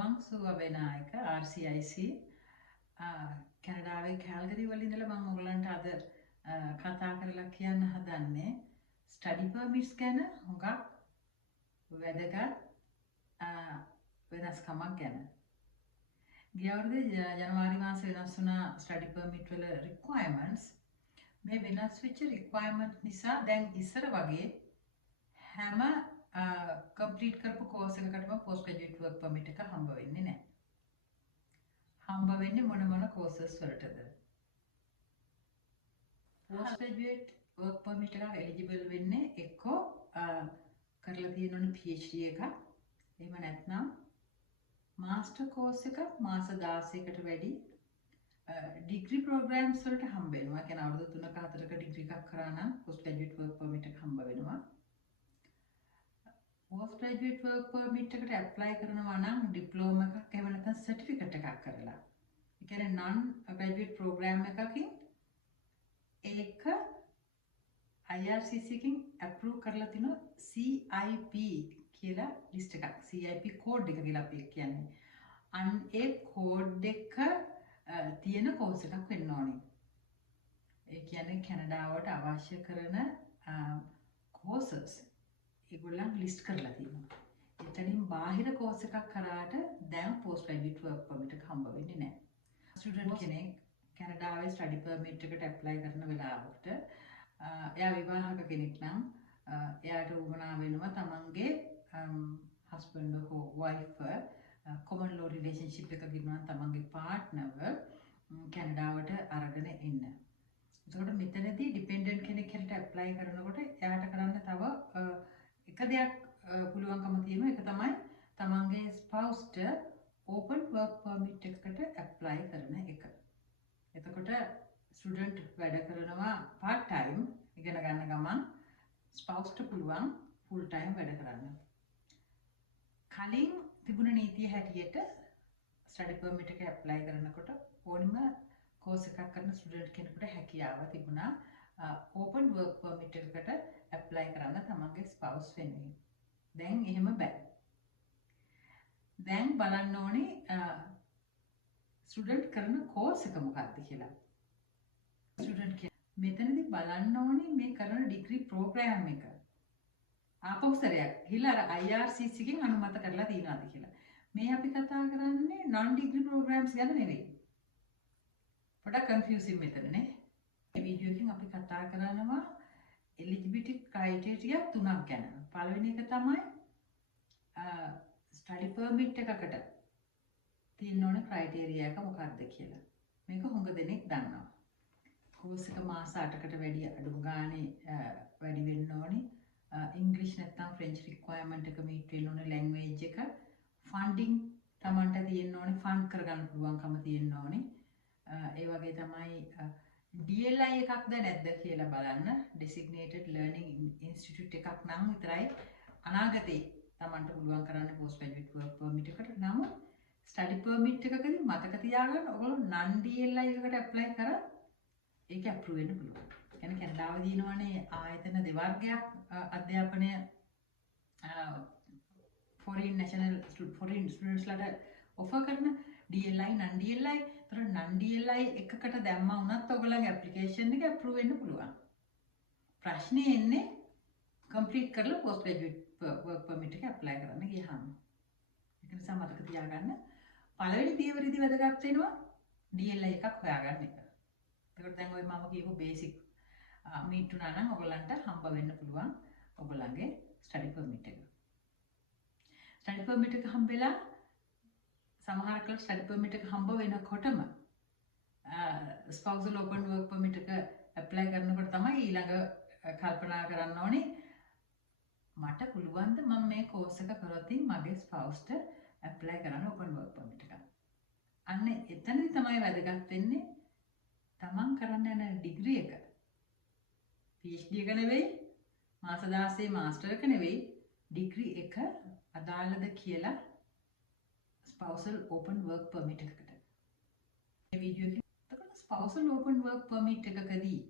මං සුවබේනායක RCIC කැනඩාවේ Calgary වල ඉඳලා මම ඔයගලන්ට අද කතා කරලා කියන්න හදන්නේ ස්ටඩි පර්මිට්ස් ගැන හුඟක් වැදගත් වෙනස්කමක් ගැන. ගිය අවුරුද්දේ ජනවාරි මාසේ වෙනස් වුණ ස්ටඩි පර්මිට් වල රික්වයර්මන්ට්ස් මේ වෙනස් වෙච්ච රික්වයර්මන්ට් නිසා දැන් ඉස්සර වගේ හැම කම්ප්ලීට් කරපු කෝස් එකකටම පෝස්ට් ග්‍රැජුවේට් වර්ක් පර්මිට් එක හම්බ වෙන්නේ නැහැ. හම්බ වෙන්නේ මොන කෝසස් වලටද? පෝස්ට් ග්‍රැජුවේට් වර්ක් පර්මිට් එකක් එලිජිබල් වෙන්නේ එක්කෝ කරලා තියෙන ඕනේ PhD එකක්. එහෙම නැත්නම් මාස්ටර් කෝස් එකක් මාස 16කට වැඩි ඩිග්‍රී ප්‍රෝග්‍රෑම්ස් වලට හම්බ වෙනවා. ඒ කියන්නේ අවුරුදු 3ක 4ක ඩිග්‍රී එකක් කරා නම් පෝස්ට් ග්‍රැජුවේට් වර්ක් පර්මිට් එක හම්බ වෙනවා. පෝස්ට් ග්‍රැජුවේට් වර්ක් පර්මිට් එකට ඇප්ලයි කරනවා නම් ඩිප්ලෝමා එකක් එහෙම නැත්නම් සර්ටිෆිකට් එකක් කරලා. ඒ කියන්නේ non graduate program එකකින් ඒක IRCC එකකින් approve කරලා තින CIP කියලා ලිස්ට් එකක්. CIP code එක කියලා අපි කියන්නේ. අන් ඒ code එක තියෙන කෝස් එකක් වෙන්න ඕනේ. ඒ කියන්නේ කැනඩාවට අවශ්‍ය කරන courses ඒගොල්ලන් ලිස්ට් කරලා තියෙනවා. එතනින් බාහිර කෝස් එකක් කරාට දැන් පෝස්ට් ග්‍රැජුවේට් වර්ක් පර්මිට් එක හම්බ වෙන්නේ නැහැ. ස්ටුඩන්ට් කෙනෙක් කැනඩාවේ ස්ටඩි පර්මිට් එකට ඇප්ලයි කරන වෙලාවට එයා විවාහක කෙනෙක් නම් එයාට උවමනා වෙනවා තමන්ගේ හස්බන්ඩ් හෝ වයිෆ් කොමන් ලෝ රිලේෂන්ෂිප් එකක ඉන්නවා තමන්ගේ පාර්ට්නර්ව කැනඩාවට අරගෙන එන්න. එතකොට මෙතනදී ඩිපෙන්ඩන්ට් කෙනෙක් හැටියට ඇප්ලයි කරනකොට එයාට කරන්න තව එක දෙයක් පුළුවන්කම තියෙනවා. ඒක තමයි තමන්ගේ ස්පවුස්ට ඕපන් වර්ක් පර්මිට් එකකට ඇප්ලයි කරන එක. එතකොට ස්ටුඩන්ට් වැඩ කරනවා පාර්ට් ටයිම් ඉගෙන ගන්න ගමන් ස්පවුස්ට පුළුවන් ෆුල් ටයිම් වැඩ කරන්න. කලින් තිබුණ නීතිය හැටියට ස්ටඩි පර්මිට් එක ඇප්ලයි කරනකොට ඕනම කෝස් එකක් කරන ස්ටුඩන්ට් කෙනෙකුට හැකියාව තිබුණා ඕපන් වර්ක් පර්මිට් එකකට ඇප්ලයි කරන්න තමන්ගේ ස්පවුස් වෙනුවෙන්. දැන් එහෙම බෑ. දැන් බලන්න ඕනේ ස්ටුඩන්ට් කරන කෝස් එක මොකක්ද කියලා. ස්ටුඩන්ට් මෙතනදී බලන්න ඕනේ මේ කරන ඩිග්‍රී ප්‍රෝග්‍රෑම් එක ආපෞසරයක් ගිහලා අර IRCC එකෙන් අනුමත කරලා තියනවාද කියලා. මේ අපි කතා කරන්නේ non degree programs ගැන නෙවෙයි. පොඩක් කන්ෆියුසින් මෙතන නේ. මේ වීඩියෝ එකෙන් අපි කතා කරනවා eligibility criteria 3ක් ගැන. පළවෙනි එක තමයි ස්ටඩි පර්මිට් එකකට තියෙන්න ඕන ක්‍රයිටේරියා එක මොකක්ද කියලා. මේක හුඟ දෙනෙක් දන්නවා. කෝස් එක මාස 8කට වැඩි අඩුම ගානේ වැඩි වෙන්න ඕනේ. ඉංග්‍රීසි නැත්නම් ෆ්‍රෙන්ච් රික්වයර්මන්ට් එක මීට් වෙන්න ඕනේ. ලැන්ග්වේජ් එක ෆන්ඩින් Tamanට තියෙන්න ඕනේ. ෆන්ඩ් කරගන්න පුළුවන්කම තියෙන්න ඕනේ. ඒ වගේ තමයි DLI එකක්ද නැද්ද කියලා බලන්න. Designated Learning Institute එකක් නම් විතරයි අනාගතේ Tamanට පුළුවන් කරන්න පෝස්ට් ග්‍රැජුවේට් වර්ක් පර්මිට් එකට. නමුත් ස්ටඩි පර්මිට් එකකදී මතක තියාගන්න ඔයගොල්ලෝ non DLI එකකට ඇප්ලයි කරා ඒක අප්‍රූව් වෙන්න පුළුවන්. කියන්නේ කැනඩාවේ දිනවනේ ආයතන දෙවර්ගයක් අධ්‍යාපනය foreign students ලට ඔෆර් කරන DLI non DLI. ඒතර non DLI එකකට දැම්මා වුණත් ඔයගොල්ලන්ගේ ඇප්ලිකේෂන් එක අප්‍රූව් වෙන්න පුළුවන්. ප්‍රශ්නේ එන්නේ කම්ප්ලීට් කරලා පෝස්ට් ග්‍රැජුවේට් වර්ක් පර්මිට් එක ඇප්ලයි කරන්න ගියාම. ඒක නිසා මතක තියාගන්න පළවෙනි පියවරේදී වැදගත් වෙනවා DLI එකක් හොයාගන්න එක. ඒකට දැන් ඔය මම කියපු බේසික් මීට් උනා නම් ඔයගලන්ට හම්බ වෙන්න පුළුවන් ඔයගලන්ගේ ස්ටඩි පර්මිට් එක. ස්ටඩි පර්මිට් එක හම්බෙලා සමහර කල ස්ටඩි පර්මිට් එක හම්බ වෙනකොටම ස්පවුසල් ඕපන් වර්ක් පර්මිට් එක ඇප්ලයි කරනකොට තමයි ඊළඟ කල්පනා කරන්න ඕනේ මට පුළුවන්ද මම මේ කෝස් එක කරොත් මගේ ස්පවුස්ට ඇප්ලයි කරන්න ඕපන් වර්ක් පර්මිට් එක. අන්න එතනදි තමයි වැදගත් වෙන්නේ තමන් කරන්න යන ඩිග්‍රී එක PhD එක නෙවෙයි මාස 16 මාස්ටර් එක නෙවෙයි ඩිග්‍රී එක අදාළද කියලා spousal open work permit එකකට. මේ වීඩියෝ එකේ තකන spousal open work permit එකකදී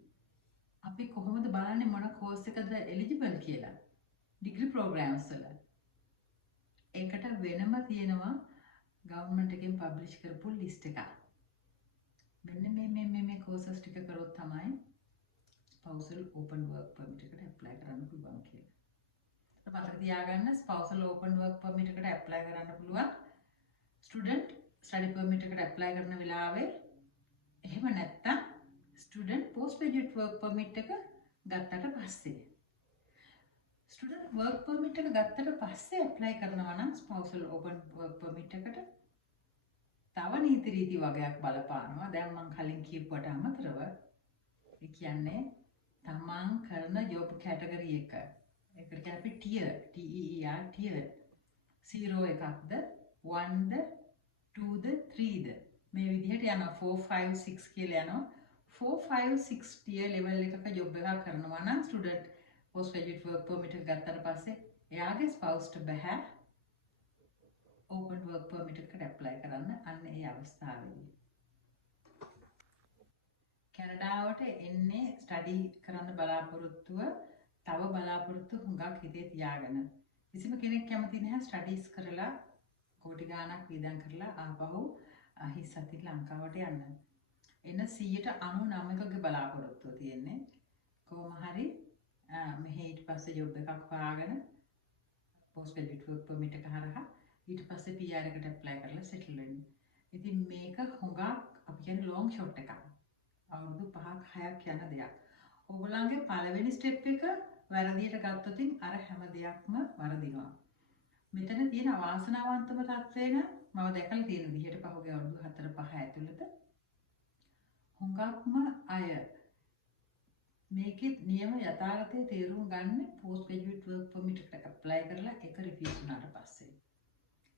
අපි කොහොමද බලන්නේ මොන කෝස් එකද එලිජිබල් කියලා ඩිග්‍රී ප්‍රෝග්‍රෑම්ස් වල. ඒකට වෙනම තියෙනවා ගවර්න්මන්ට් එකෙන් පබ්ලිෂ් කරපු ලිස්ට් එකක්. මෙන්න මේ කෝසස් ටික කරොත් තමයි ස්පවුසල් ඕපන් වර්ක් පර්මිට් එකට ඇප්ලයි කරන්න පුළුවන් කියලා. මතක තියාගන්න ස්පවුසල් ඕපන් වර්ක් පර්මිට් එකට ඇප්ලයි කරන්න පුළුවන් ස්ටුඩන්ට් ස්ටඩි පර්මිට් එකට ඇප්ලයි කරන වෙලාවේ. එහෙම නැත්නම් student post graduate work permit එක ගත්තට පස්සේ. ස්ටුඩන්ට් වර්ක් පර්මිට් එක ගත්තට පස්සේ ඇප්ලයි කරනවා නම් ස්පවුසල් ඕපන් වර්ක් පර්මිට් එකට තව නීති රීති වගේක් බලපානවා. දැන් මම කලින් කියපුවට අමතරව ඒ කියන්නේ තමන් කරන ජොබ් කැටගරි එක. ඒකට කියන්නේ අපි ටියර් ටියර් 0 එකක්ද 1ද 2ද 3ද මේ විදිහට යනවා 4 5 6 කියලා යනවා. 4 5 6 ටියර් ලෙවල් එකක ජොබ් එකක් කරනවා නම් student post graduate work permit එක ගත්තට පස්සේ එයාගේ ස්පවුස්ට බෑ ඕපන් වර්ක් පර්මිට් එකට ඇප්ලයි කරන්න. අන්න ඒ අවස්ථාවේදී කැනඩාවට එන්නේ ස්ටඩි කරන්න බලාපොරොත්තුව තව බලාපොරොත්තු හුඟක් හිතේ තියාගෙන. කිසිම කෙනෙක් කැමති නැහැ ස්ටඩීස් කරලා කෝටි ගාණක් වියදම් කරලා ආපහු හිස් අතින් ලංකාවට යන්න. එන 99%ක බලාපොරොත්තුව තියෙන්නේ කොහොම හරි මෙහෙ ඊට පස්සේ ජොබ් එකක් හොයාගෙන පෝස්ට් ග්‍රැජුවේට් වර්ක් පර්මිට් එක හරහා ඊට පස්සේ PR එකට ඇප්ලයි කරලා සෙටල් වෙන්න. ඉතින් මේක හුඟක් අපි කියන්නේ ලොං ෂොට් එකක්. අවුරුදු 5ක් 6ක් යන දෙයක්. ඔයගොල්ලන්ගේ පළවෙනි ස්ටෙප් එක වැරදියට ගත්තොත් අර හැම දෙයක්ම වරදිනවා. මෙතන තියෙන අවාසනාවන්තම තත්ත්වය නම් මම දැකලා තියෙන විදිහට පහුගිය අවුරුදු 4-5 ඇතුළත හුඟක්ම අය මේකේ නියම යථාර්ථය තේරුම් ගන්න පෝස්ට් ග්‍රැජුවේට් වර්ක් පර්මිට් එකට ඇප්ලයි කරලා ඒක රිෆියුස් වුණාට පස්සේ.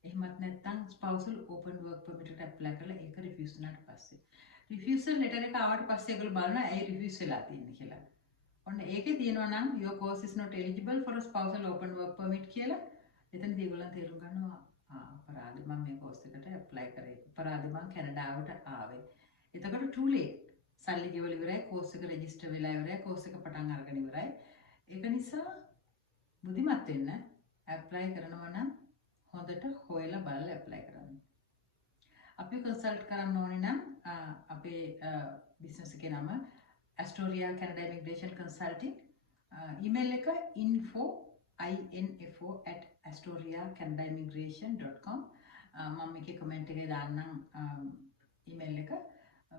එහෙමත් නැත්නම් ස්පවුසල් ඕපන් වර්ක් පර්මිට් එකට ඇප්ලයි කරලා ඒක රිෆියුස් වුණාට පස්සේ. රිෆියුසල් ලෙටර් එක ආවට පස්සේ ඒගොල්ලෝ බලනවා ඇයි රිෆියුස් වෙලා තියෙන්නේ කියලා. ඔන්න ඒකේ තියෙනවා නම් your course is not eligible for a spousal open work permit කියලා. එතනදී ඒගොල්ලන් තේරුම් ගන්නවා අපරාධ මම මේ කෝස් එකට ඇප්ලයි කරේ. අපරාධ මම කැනඩාවට ආවේ. එතකොට too late. සල්ලි ගෙවලා ඉවරයි, කෝස් එක රෙජිස්ටර් වෙලා ඉවරයි, කෝස් එක පටන් අරගෙන ඉවරයි. ඒක නිසා බුද්ධිමත් වෙන්න ඇප්ලයි කරනවා නම් හොඳට හොයලා බලලා ඇප්ලයි කරන්න. අපි කන්සල්ට් කරන්න ඕනේ නම් අපේ බිස්නස් එකේ නම Astoria Canada Immigration Consulting. Email එක info@astoriacanadaimmigration.com. මම මේකේ කමෙන්ට් එකේ දාන්නම් ඊමේල් එක.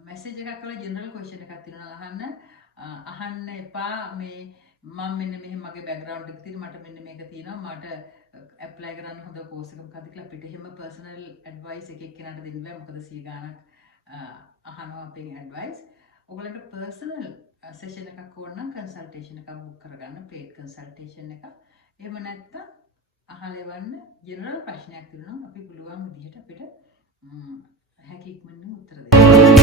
මැසේජ් එකක් කරලා ජෙනරල් ක්වෙස්චන් එකක් තියෙනවා අහන්න එපා මේ මම මෙන්න මෙහෙම මගේ බෑග්ග්‍රවුන්ඩ් එක තියෙන මට මෙන්න මේක තියෙනවා මට ඇප්ලයි කරන්න හොඳ කෝස් එකක් මොකක්ද කියලා අපිට එහෙම පර්සනල් ඇඩ්වයිස් එකක් කෙනාට දෙන්න බෑ. මොකද 100 ගාණක් අහනවා අපෙන් ඇඩ්වයිස්. ඔයගලන්ට පර්සනල් සෙෂන් එකක් ඕන නම් කන්සල්ටේෂන් එකක් බුක් කරගන්න, පේඩ් කන්සල්ටේෂන් එක. එහෙම නැත්නම් අහලා එවන්න ජෙනරල් ප්‍රශ්නයක් තියෙනවා නම් අපි පුළුවන් විදිහට අපිට හැකි ඉක්මනින් උත්තර දෙන්න.